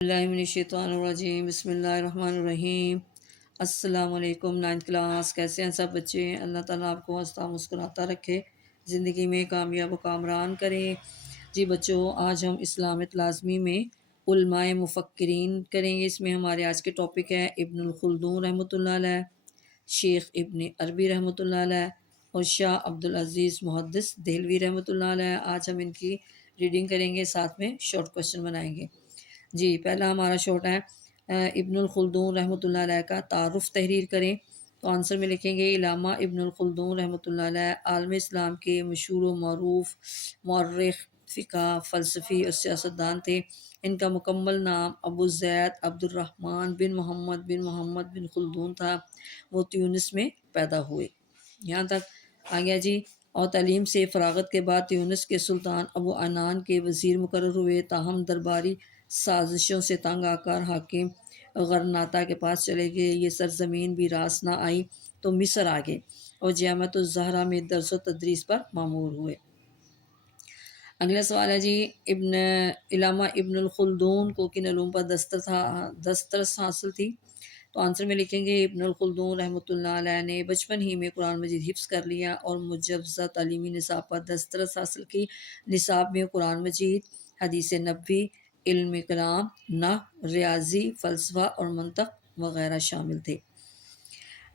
اللہ من الشیطان الرجیم بسم اللہ الرحمن الرحیم۔ السلام علیکم، 9th کلاس، کیسے ہیں سب بچے؟ اللہ تعالیٰ آپ کو ہنستا مسکراتا رکھے، زندگی میں کامیاب و کامران کرے۔ جی بچوں، آج ہم اسلامت لازمی میں علماء مفکرین کریں گے۔ اس میں ہمارے آج کے ٹاپک ہے ابن الخلدون رحمۃ اللہ علیہ، شیخ ابن عربی رحمۃ اللہ علیہ اور شاہ عبدالعزیز محدث دہلوی رحمۃ اللہ علیہ۔ آج ہم ان کی ریڈنگ کریں گے، ساتھ میں شارٹ کوشچن بنائیں گے۔ جی پہلا ہمارا شارٹ ہے ابن الخلدون رحمۃ اللہ علیہ کا تعارف تحریر کریں۔ تو آنسر میں لکھیں گے علامہ ابن الخلدون رحمۃ اللہ علیہ عالم اسلام کے مشہور و معروف مورخ، فقہ، فلسفی اور سیاستدان تھے۔ ان کا مکمل نام ابو زید عبد الرحمن بن محمد بن خلدون تھا۔ وہ تیونس میں پیدا ہوئے۔ یہاں تک آ گیا جی۔ اور تعلیم سے فراغت کے بعد تیونس کے سلطان ابو عنان کے وزیر مقرر ہوئے، تاہم درباری سازشوں سے تنگ آ کر حاکم غرناطہ کے پاس چلے گئے۔ یہ سرزمین بھی راس نہ آئی تو مصر آ گئے اور جامعۃ الزہرا میں درس و تدریس پر مامور ہوئے۔ اگلا سوال ہے جی، علامہ ابن الخلدون کو کن علوم پر دسترس حاصل تھی؟ تو آنسر میں لکھیں گے ابن الخلدون رحمۃ اللہ علیہ نے بچپن ہی میں قرآن مجید حفظ کر لیا اور مجوزہ تعلیمی نصاب پر دسترس حاصل کی۔ نصاب میں قرآن مجید، حدیث نبوی، علم کلام، نحو، ریاضی، فلسفہ اور منطق وغیرہ شامل تھے۔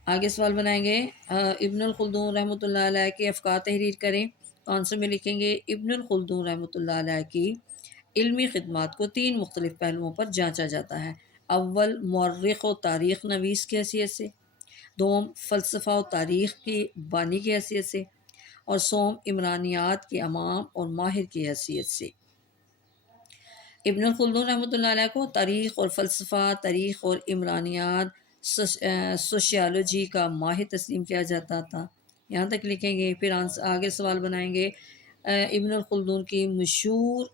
آگے سوال بنائیں گے ابن الخلدون رحمۃ اللہ علیہ کے افکار تحریر کریں۔ تو آنسر میں لکھیں گے ابن الخلدون رحمۃ اللہ علیہ کی علمی خدمات کو 3 مختلف پہلوؤں پر جانچا جاتا ہے۔ اول، مورخ و تاریخ نویس کی حیثیت سے، دوم، فلسفہ و تاریخ کی بانی کی حیثیت سے، اور سوم، عمرانیات کے امام اور ماہر کی حیثیت سے۔ ابن الخلدون رحمۃ اللہ علیہ کو تاریخ اور فلسفہ، تاریخ اور عمرانیات، سوشیالوجی کا ماہر تسلیم کیا جاتا تھا۔ یہاں تک لکھیں گے۔ پھر آگے سوال بنائیں گے ابن الخلدون کی مشہور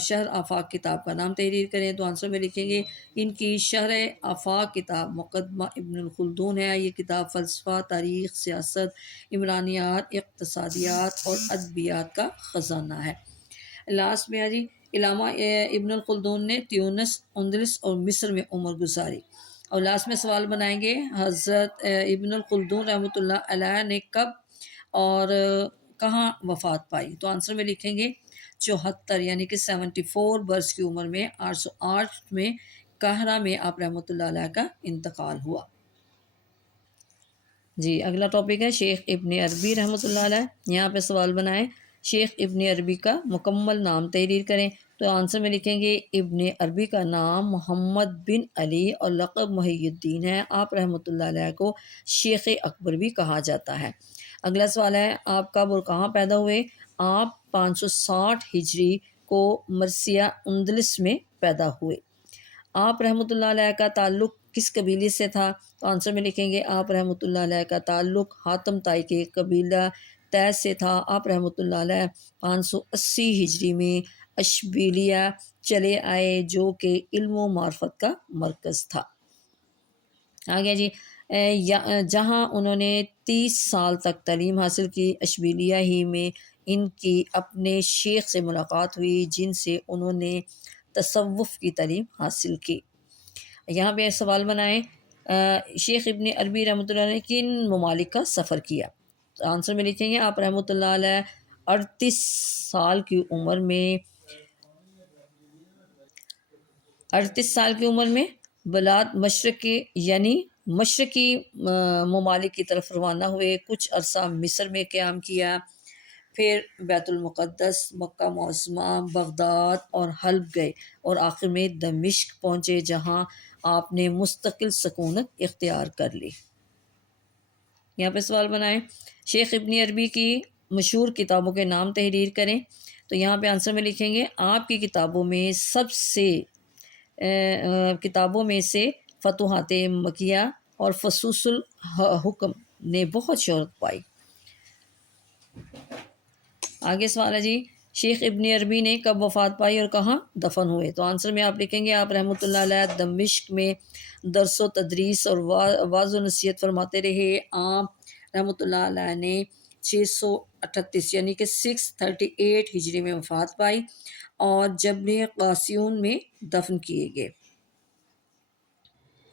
شہر آفاق کتاب کا نام تحریر کریں۔ تو آنسر میں لکھیں گے ان کی شہر آفاق کتاب مقدمہ ابن الخلدون ہے۔ یہ کتاب فلسفہ، تاریخ، سیاست، عمرانیات، اقتصادیات اور ادبیات کا خزانہ ہے۔ لاسٹ میں جی، علامہ ابن الخلدون نے تیونس، اندلس اور مصر میں عمر گزاری۔ اور لاسٹ میں سوال بنائیں گے حضرت ابن الخلدون رحمۃ اللہ علیہ نے کب اور کہاں وفات پائی؟ تو آنسر میں لکھیں گے 74 یعنی کہ 74 برس کی عمر میں 808 میں قاہرہ میں آپ رحمۃ اللہ علیہ کا انتقال ہوا۔ جی اگلا ٹاپک ہے شیخ ابن عربی رحمۃ اللہ علیہ۔ یہاں پہ سوال بنائیں شیخ ابن عربی کا مکمل نام تحریر کریں۔ تو آنسر میں لکھیں گے ابن عربی کا نام محمد بن علی اور لقب محی الدین ہے۔ آپ رحمۃ اللہ علیہ کو شیخ اکبر بھی کہا جاتا ہے۔ اگلا سوال ہے آپ کب اور کہاں پیدا ہوئے؟ آپ 560 ہجری کو مرثیہ اندلس میں پیدا ہوئے۔ آپ رحمۃ اللہ علیہ کا تعلق کس قبیلے سے تھا؟ تو آنسر میں لکھیں گے آپ رحمۃ اللہ علیہ کا تعلق حاتم طائی کے قبیلہ تیز سے تھا۔ آپ رحمۃ اللہ علیہ 580 ہجری میں اشبیلیہ چلے آئے جو کہ علم و معرفت کا مرکز تھا۔ آگے جی، جہاں انہوں نے 30 سال تک تعلیم حاصل کی۔ اشبیلیہ ہی میں ان کی اپنے شیخ سے ملاقات ہوئی جن سے انہوں نے تصوف کی تعلیم حاصل کی۔ یہاں پہ سوال بنائیں شیخ ابن عربی رحمۃ اللہ علیہ نے کن ممالک کا سفر کیا؟ تو آنسر میں لکھیں گے آپ رحمۃ اللہ علیہ 38 سال کی عمر میں بلاد مشرق یعنی مشرقی ممالک کی طرف روانہ ہوئے۔ کچھ عرصہ مصر میں قیام کیا، پھر بیت المقدس، مکہ معظمہ، بغداد اور حلب گئے اور آخر میں دمشق پہنچے جہاں آپ نے مستقل سکونت اختیار کر لی۔ یہاں پہ سوال بنائیں شیخ ابن عربی کی مشہور کتابوں کے نام تحریر کریں۔ تو یہاں پہ آنسر میں لکھیں گے آپ کی کتابوں میں سے فتوحات مکیہ اور فصوص الحکم نے بہت شہرت پائی۔ آگے سوال ہے جی، شیخ ابن عربی نے کب وفات پائی اور کہاں دفن ہوئے؟ تو آنسر میں آپ لکھیں گے آپ رحمۃ اللہ علیہ دمشق میں درس و تدریس اور واعظ و نصیحت فرماتے رہے۔ آپ رحمۃ اللہ علیہ نے 638 یعنی کہ 638 ہجری میں وفات پائی اور جبل قاسیون میں دفن کیے گئے۔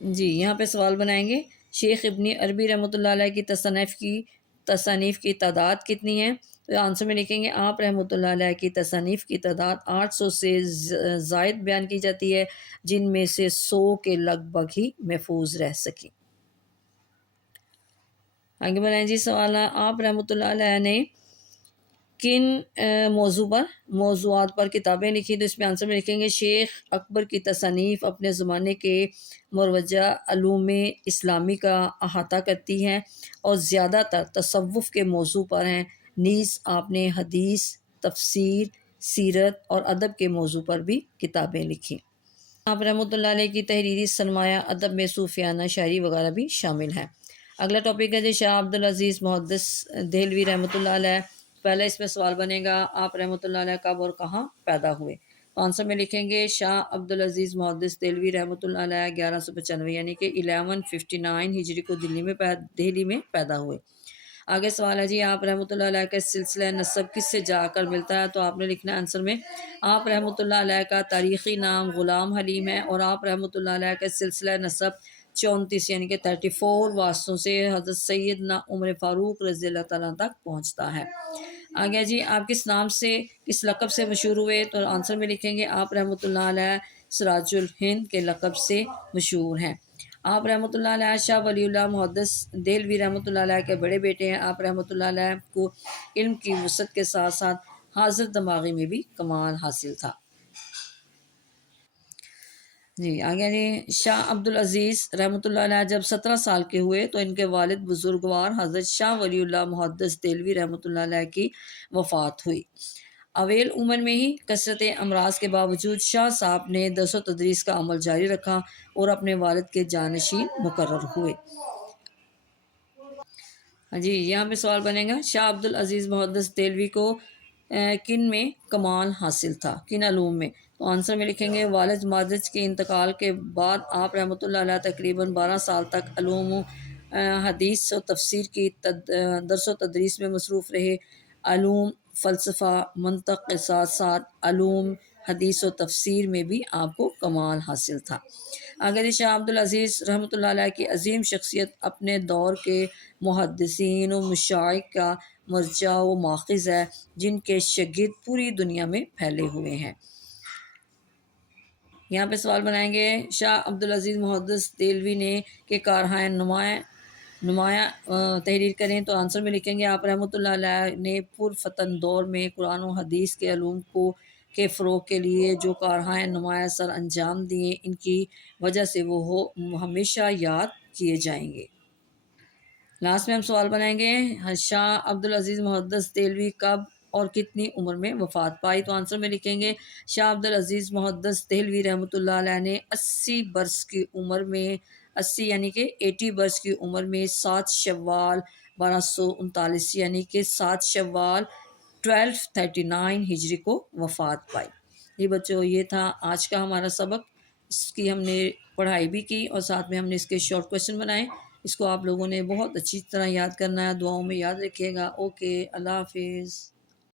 جی یہاں پہ سوال بنائیں گے، شیخ ابن عربی رحمۃ اللہ علیہ کی تصانیف کی تعداد کتنی ہے؟ تو آنسر میں لکھیں گے آپ رحمۃ اللہ علیہ کی تصانیف کی تعداد 800 سے زائد بیان کی جاتی ہے، جن میں سے 100 کے لگ بھگ ہی محفوظ رہ سکیں۔ آگے بنائیں جی سوال، آپ رحمۃ اللہ علیہ نے کن موضوعات پر کتابیں لکھی؟ تو اس میں آنسر میں لکھیں گے شیخ اکبر کی تصانیف اپنے زمانے کے مروجہ علوم اسلامی کا احاطہ کرتی ہیں اور زیادہ تر تصوف کے موضوع پر ہیں، نیز آپ نے حدیث، تفسیر، سیرت اور ادب کے موضوع پر بھی کتابیں لکھی۔ آپ رحمۃ اللہ علیہ کی تحریری سرمایہ ادب میں صوفیانہ شاعری وغیرہ بھی شامل ہیں۔ اگلا ٹاپک ہے جی شاہ عبدالعزیز محدث دہلوی رحمۃ اللہ علیہ۔ پہلا اس میں سوال بنے گا آپ رحمۃ اللہ علیہ کب اور کہاں پیدا ہوئے؟ تو آنسر میں لکھیں گے شاہ عبدالعزیز محدث دہلوی رحمۃ اللہ علیہ 1195 یعنی کہ 1159 ہجری کو دہلی میں پیدا ہوئے۔ آگے سوال ہے جی آپ رحمۃ اللہ علیہ کا سلسلہ نسب کس سے جا کر ملتا ہے؟ تو آپ نے لکھنا ہے آنسر میں آپ رحمۃ اللہ علیہ کا تاریخی نام غلام حلیم ہے اور آپ رحمۃ اللہ علیہ کا سلسلہ نسب 34 یعنی کہ 34 واسطوں سے حضرت سیدنا عمر فاروق رضی اللہ تعالیٰ تک پہنچتا ہے۔ آگے جی آپ کس نام سے، کس لقب سے مشہور ہوئے؟ تو آنسر میں لکھیں گے آپ رحمۃ اللہ علیہ سراج الہند کے لقب سے مشہور ہیں۔ آپ رحمۃ اللہ علیہ شاہ ولی اللہ محدث دہلوی رحمۃ اللہ علیہ کے بڑے بیٹے ہیں۔ آپ رحمۃ اللہ علیہ کو علم کی وسعت کے ساتھ ساتھ حاضر دماغی میں بھی کمال حاصل تھا۔ جی آگے جی شاہ عبدالعزیز رحمۃ اللہ علیہ جب 17 سال کے ہوئے تو ان کے والد بزرگوار حضرت شاہ ولی اللہ محدث دہلوی رحمۃ اللہ علیہ کی وفات ہوئی۔ اویل عمر میں ہی کثرت امراض کے باوجود شاہ صاحب نے درس و تدریس کا عمل جاری رکھا اور اپنے والد کے جانشین مقرر ہوئے۔ جی یہاں پہ سوال بنے گا شاہ عبدالعزیز محدث دہلوی کو کن میں کمال حاصل تھا، کن علوم میں؟ تو آنسر میں لکھیں گے والد ماجد کے انتقال کے بعد آپ رحمۃ اللہ علیہ تقریباً 12 سال تک علوم حدیث و تفسیر کی درس و تدریس میں مصروف رہے۔ علوم فلسفہ منطق کے ساتھ ساتھ علوم حدیث و تفسیر میں بھی آپ کو کمال حاصل تھا۔ اگر شاہ عبدالعزیز رحمۃ اللہ علیہ کی عظیم شخصیت اپنے دور کے محدثین و مشائخ کا مرجع و ماخذ ہے، جن کے شاگرد پوری دنیا میں پھیلے ہوئے ہیں۔ یہاں پہ سوال بنائیں گے شاہ عبدالعزیز محدث دہلوی نے کہ کارہائے نمایاں تحریر کریں؟ تو آنسر میں لکھیں گے آپ رحمۃ اللہ علیہ نے پرفتن دور میں قرآن و حدیث کے علوم کے فروغ کے لیے جو کارہائے نمایاں سر انجام دیے، ان کی وجہ سے وہ ہمیشہ یاد کیے جائیں گے۔ لاسٹ میں ہم سوال بنائیں گے شاہ عبدالعزیز محدث دہلوی کب اور کتنی عمر میں وفات پائی؟ تو آنسر میں لکھیں گے شاہ عبدالعزیز محدث دہلوی رحمۃ اللہ علیہ نے 80 برس کی عمر میں 80 یعنی کہ 80 برس کی عمر میں 7 شوال 1239 یعنی کہ 7 شوال 1239 ہجری کو وفات پائی۔ جی بچوں یہ تھا آج کا ہمارا سبق، اس کی ہم نے پڑھائی بھی کی اور ساتھ میں ہم نے اس کے شارٹ کویشچن بنائے۔ اس کو آپ لوگوں نے بہت اچھی طرح یاد کرنا ہے، دعاؤں میں یاد رکھیے گا۔ اوکے اللہ حافظ۔